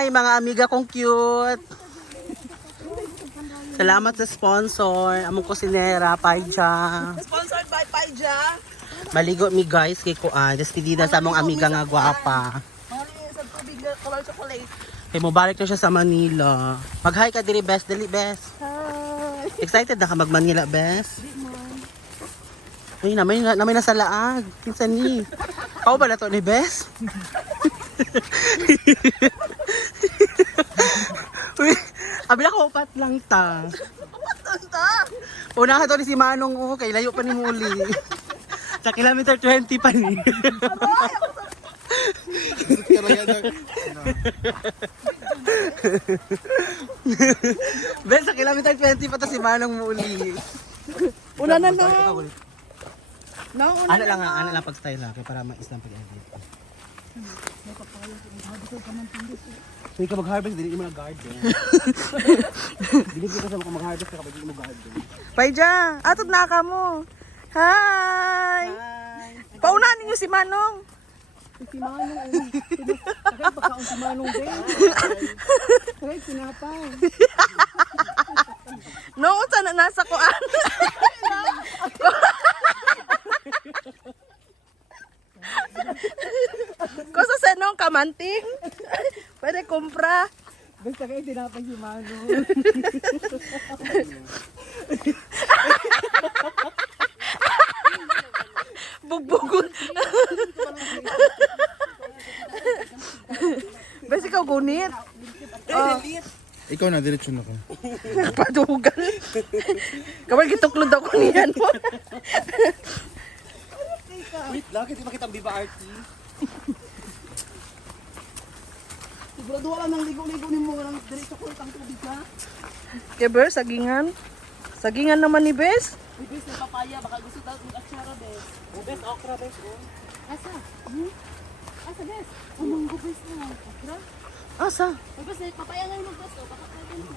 Hi mga amiga kong cute. Salamat sa sponsor. Among kusinera, Paija. Sponsored by Paija. Maligo mi guys kay Kuan. Despedida sa among amiga nga gwapa. Mali sa tubig na color chocolate. Kay mo balik na siya sa Manila. Mag-hi ka diri best, dali best. Hi. Excited na ka mag Manila best? Uy, namay na sa laag. Kinsa ni? Kao ba na to ni best? Uy, abi na ko upat lang ta. Tanta. Una ka to ni si Manong kay layo pa ni muli. Sa kilometer 20 pa ni. Ben, sa kilometer 20 pa to si Manong muli. Una na na. Ano lang pag-style ha, kaya para mais lang pag-edit. So ikaw mag-harvest, dili mo nag-garden. Dili ko kasama ko mag-harvest, kaya kapag dili mo garden. Paija, atot na ka mo. Hi. Hi! Paunahan ninyo si Manong. Si Manong, sakay pagkaon si Manong din. Sakay sinapay. Noon sa nasa kuan. Kosa sa nong kamanting. Pwede kumpra. Basta kayo tinapay si Manong. Bugbugon. Basi ikaw gunit. Oh, Ikaw na, diretsyo na ko. padugan. Kapag gituklod ako niyan mo. Wait lang, hindi makita ang Viva RT. Sigurado wala nang ligo-ligo ni mo. Walang diretso ko itang tubig ka. Keber, sagingan. Sagingan naman ni Bes. Bibis na papaya, baka gusto daw mag-aksara, bes. Best okra, best. Asa? Asa, bes? Umanggo, bes na. Okra? Asa? Bes, papaya nga yung magpasto. Baka pwede mo.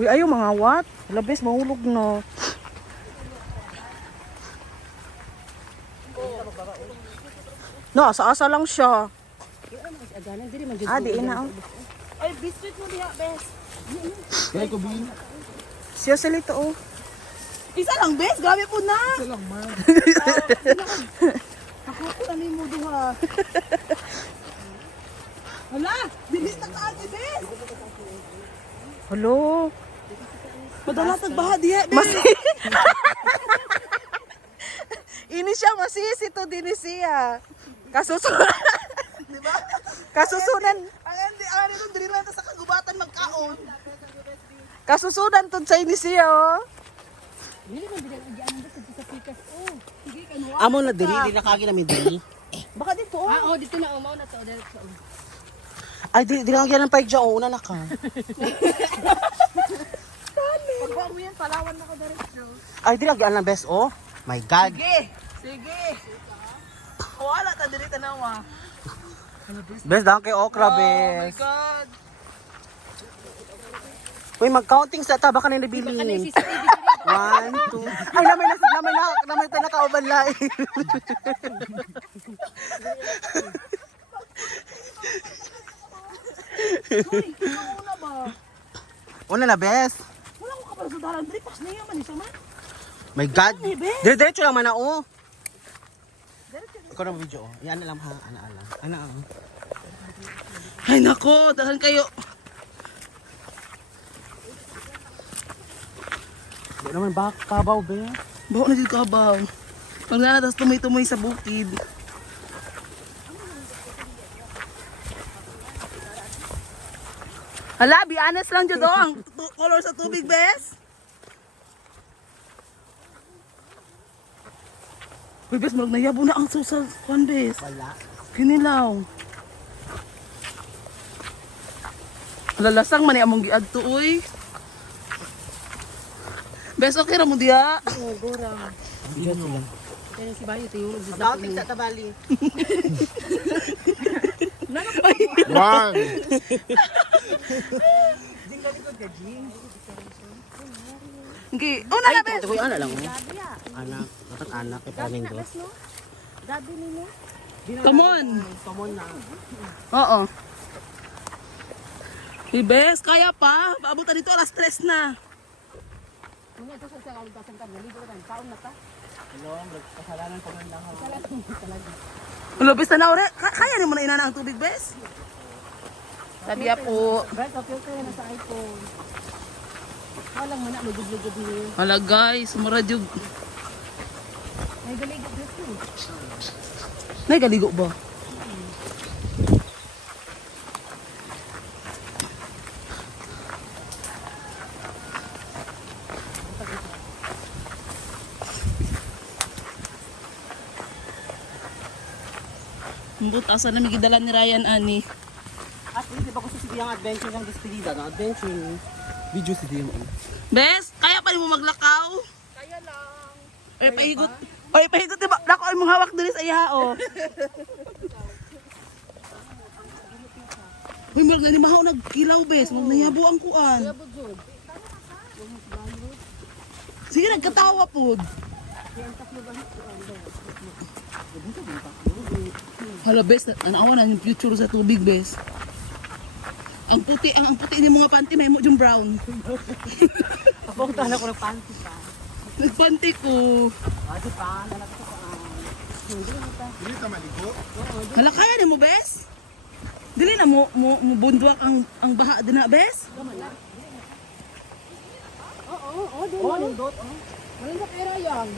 Uy, ayaw mga wat. Labes, mahulog na. No, asa-asa lang siya. Ah, di na. Oh. Ay, biscuit mo diha, bes. Kaya ko, Bin. Siya sila ito, oh. Isa lang, bes. Grabe po na. Isa lang, man. Ako ko na mo duha. Hala, bilis na kaagi, bes. Hello. Madala tagbaha diha, bes. Mas Ini siya masisi to din siya. Kasusunan. Diba? Kasusunan. Ang ano diri lang sa kagubatan magkaon. Kasusunan to sa ini siya, oh. Amo na diri, di nakagi namin diri. Baka dito, oh. Oo, dito na umaw na to. Diretso. Ay, di nakagi ng Paija, una na ka. Pagbawa mo yan, Palawan na ka diretso. Ay, di nakagi ng best, oh. My God. Sige. Sige. Wala ta diri tanawa. Best dahil kay okra, Oh my best. God. Uy, mag-counting sa taba ka na nabili. Baka na yung CCTV. 1, 2. Ay, namay tayo nakauban lain. Uy, una ba? Una na, best. Wala ko kapal sa dalan diri pas na yaman isa man. My God. Ano, best? Diretso lang man na, oh. Ikaw na video, oh. Yan na lang, ha. Ana. Ay nako, dahan kayo. Di naman baka kabaw, be. Bawa na dito ka ba? Pag nanatas tumoy-tumoy sa bukid. Hala, be honest lang dyan doon. Color sa tubig, bes. Uy, bes, marag nayabo na ang susa. Kwan, bes. Wala. Kinilaw. Lalasang man among giadto, uy. Bes, okay ra mo diya. Oo, gorang. Diyan lang. Kaya si Bayo, tingin mo. Counting sa tabali. One! Okay, una na, bes. Ito ko yung ano lang, oh. Anak. Dapat anak. Ito aming dos. Gabi nila. Come on. Common na. Oo. Bes, kaya pa. Paabot na dito, alas 3 na. Mga ito sa kalutasan ka, naligo ka, kaon na ka. Kasalanan ko man lang. Ulo, Bes, tanaw rin. Kaya naman na inana ang tubig, Bes. Sabi po. Brad, filter na sa iPhone. Walang mana, lugod-lugod niyo. Hala guys, sumaradyog. May galigod dito. Nagaligo ba? Butasan na may gidala ni Ryan ani. At hindi ba gusto si Diyang adventure ng despedida? No? Adventure. Video si Diyang. Bes, kaya pa mo maglakaw? Kaya lang. Ay, pahigot. Ay, pahigot diba? Dako ay mong hawak diri sa ihao. Uy, marag na ni mahaw nagkilaw, Bes. Mag nayabo ang kuan. Sige, nagkatawa po. Hala, Bes. Anawa na yung future sa tubig, Bes. Ang puti ni mga panty may mo yung brown. Ako tala ko ng panty pa. Nagpanty ko. Adi pa, nalaki sa paan. Hindi ka maligo? Hala, kaya ni mo, Bes? Dili na mo bunduak ang baha din na, Bes? Oo, doon. Nindot. Walang na pera yan.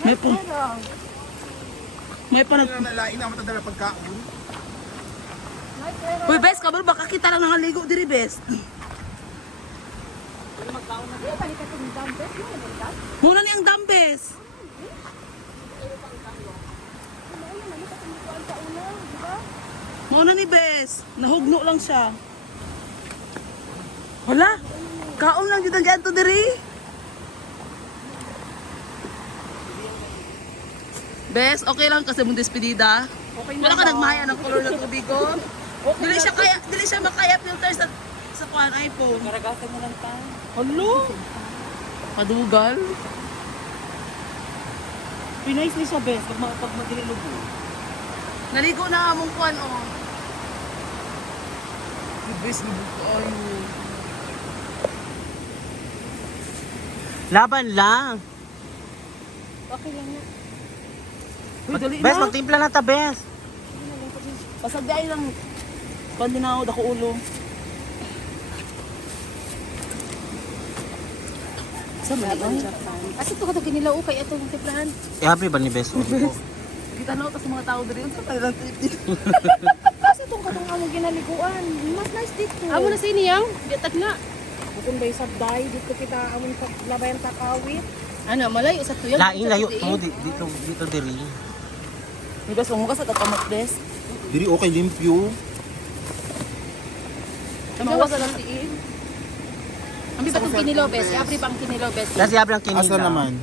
May pa. May pa nag... Nalain na matadala pagkaon. Uy, Bes, kabal baka kita lang nakaligo diri, Bes. Muna ni ang dambes. Mauna ni Bes. Nahugno lang siya. Wala. Kaon lang dito dyan to diri. Bes, okay lang kasi mong despedida. Okay Wala ka nagmaya ng color ng tubig ko. Dili siya makaya filter sa kuan iPhone. Karagasan mo lang pa. Hello? Padugal? Pinice ni siya, Bes. Pag magililog mo. Naligo na among kuan oh. Bes, nabuk ayo. Laban lang. Okay lang na. Uy, dali Bes, na. magtimpla na ta, Bes. Pasag dahil lang. Pandinaw, dako ulo. Sa mga kasi ito ka ginilaw kay itong tiplahan. I-happy ba ni Bes? Kita na sa mga tao diri unsa pa lang trip. Kasi itong katong among ginaliguan. Mas nice dito. Amo na sa iniyang. Gatag na. Bukod ba sa day, dito kita amon sa labayan takawit. Ano, malayo sa tuyo. Lain layo. Tungo dito diri. May Bes, umugas at tamat, Bes. Diri okay limpyo. Tamawa sa lang tiin. Ang biba itong kinilaw, bes. Apri pang kinilaw, bes. Kasi habi lang kinila. Asa naman?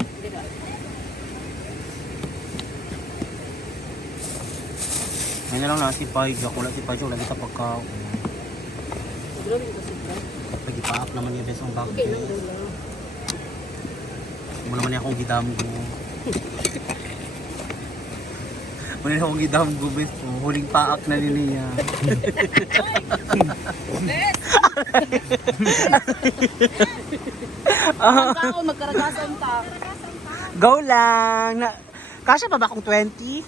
May na lang nasipay. Ako lang sipay siya. Lagi sa pagkaw. Pag-ipaap naman niya, Bes, ang bakit. Mo naman niya akong gidamgo. Muna na akong gidamgo, Bes. Huling paak na niya. Ang magkaragasan ta. Go lang! Kasya pa ba akong 20?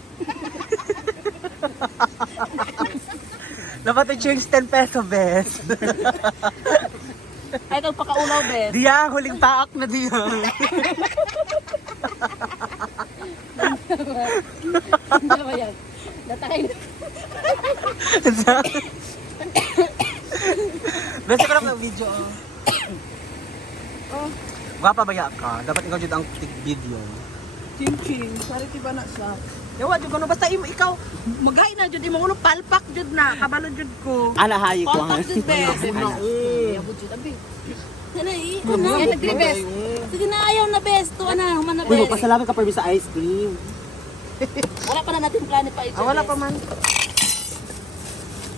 Dapat i-change 10 peso, Bes. Ay, itong pakaulaw, Bes. Diya, huling paak na diya. Ano ba yan? Datay na. Bes, ko lang ng video. Oh. Gwapa ba ya ka? Dapat ikaw dyan ang video. Ching-ching. Sorry, tiba na siya. Yawa, dyan ko no. Basta ikaw, maghay na dyan. Imo ulo, palpak dyan na. Kabalo dyan ko. Ana, hayi ko. Palpak dyan, Bes. Yabot yun, abi. Yan, nagre-bes. Sige na, ayaw na, Bes. Tuwa na, human na, Uy, Bes. magpasalamat ka pa sa ice cream. Wala pa na natin planet pa ito, Wala Bes. pa man.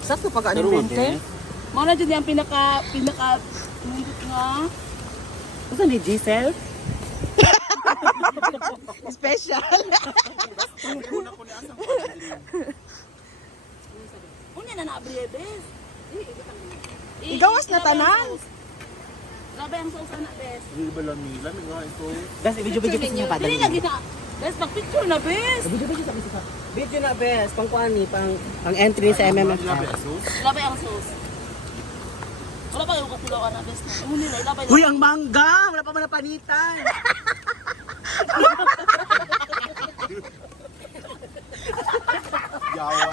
Sakto pag ano Pero 20? Mauna dyan yung pinaka, nundot nga. Gusto ni Giselle? Special. na, Bes. Igawas na tanan. Labi ang sauce na, Bes. Hindi ba lamig? Lamig nga ito. Bes, video-video kasi niya pa. Dili lagi na. Bes, mag-picture na, Bes. Video-video sa bisa. Video na, Bes. Pang kuani, pang entry sa MMFF. Labi ang sauce. Wala pa yung kapilawan na, Bes. Muli na, ilabay Uy, ang mangga! Wala pa man napanitan. Yawa.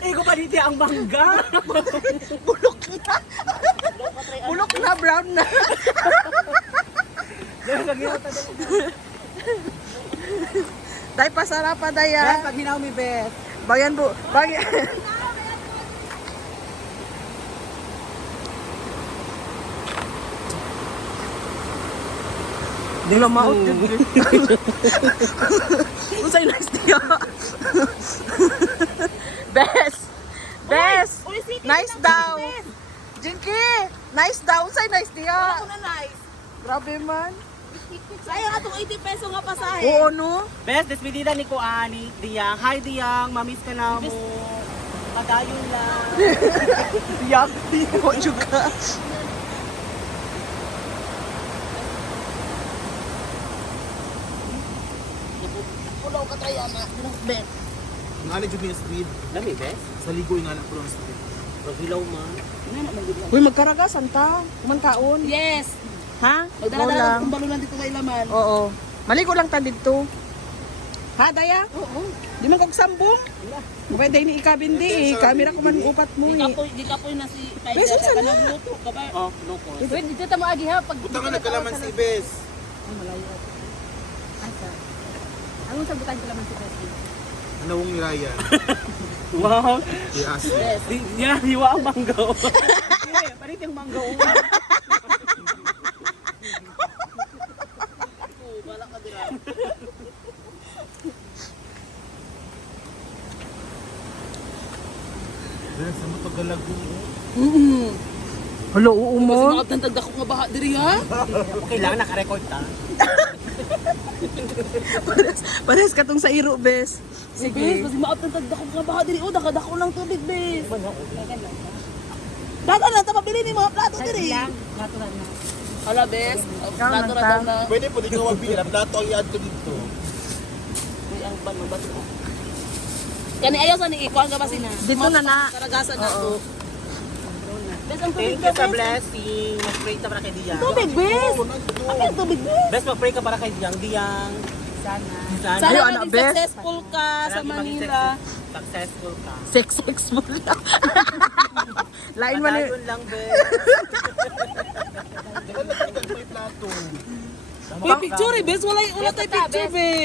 Ego pa dito ang mangga. Bulok na, brown na. Day pasara pa Bes, daya. pag hinaw mi, Bes. Bayan bu, bayan. Di lang maot yun. Unsay nice diya. Best. Best. Uy, sige. Nice daw. Jinky, nice daw. Unsay nice diya. Ako na nice. Grabe man. Sayang atong 80 peso nga pasahe. Oo no. Bes, despedida ni Kuani, Diyang. Hi, Diyang. Mamiss ka na mo. Padayon lang. Yak. Ko juga. Pulaw ka tayo na. Bes. Nga na dyan yung street. Lami, Bes. Sa ligo yung nga na puro ang street. Pag hilaw man. Uy, magkaragasan ta. Kumankaon. Yes. Ha? Go Magdala-dala lang. kung balunan dito kay laman. Oo. Maligo lang ta dito. Ha, Daya? Oo. Di man kog sambong. Pwede ni ikabindi eh. Camera ko man upat mo eh. Di kapoy na si Paida. Beso, sana. Kanang luto ka ba? Oh, no ko. Wait, dito tamo agi ha pag Buta nga nagkalaman si Bes. Anong sabutan ko naman si Presley? Anawang ni Ryan. Wow. Si Asi. Yan, hiwa ang mangga. Parit yung mangga. Wala ka dira. Bes, sa matagalago. Hello, Kasi uumon. makatantag ako nga baha diri ha. Okay lang, naka-record ta. Pares ka tong sa iro, bes. Sige. Kasi makatantag ako nga baha diri. O, nakadako ng tubig, bes. Daga na, tapabili ni mga plato diri. Natural na. Hala, bes. Plato na daw na. Pwede po dito mabila. Plato ang i-add ko dito. Uy, ang bano ba ito? Kani ayaw sa ni ikuan ka ba sina? Dito na na. Karagasan na to. Bes, ang tubig Thank ka, you sa bes. blessing. Mag-pray ka para kay Diyang. Tubig, bes. Ang tubig, bes. Bes, mag-pray ka para kay Diyang. Diyang. Sana. Sana. Sana Ayaw, maging anak, bes. successful ka sa Lagi maging Manila. Successful ka. Successful na. Lain man eh. Padayon lang, Bes. Di ba nagkagad may plato? Uy, picture, bes. Wala tayo picture, bes.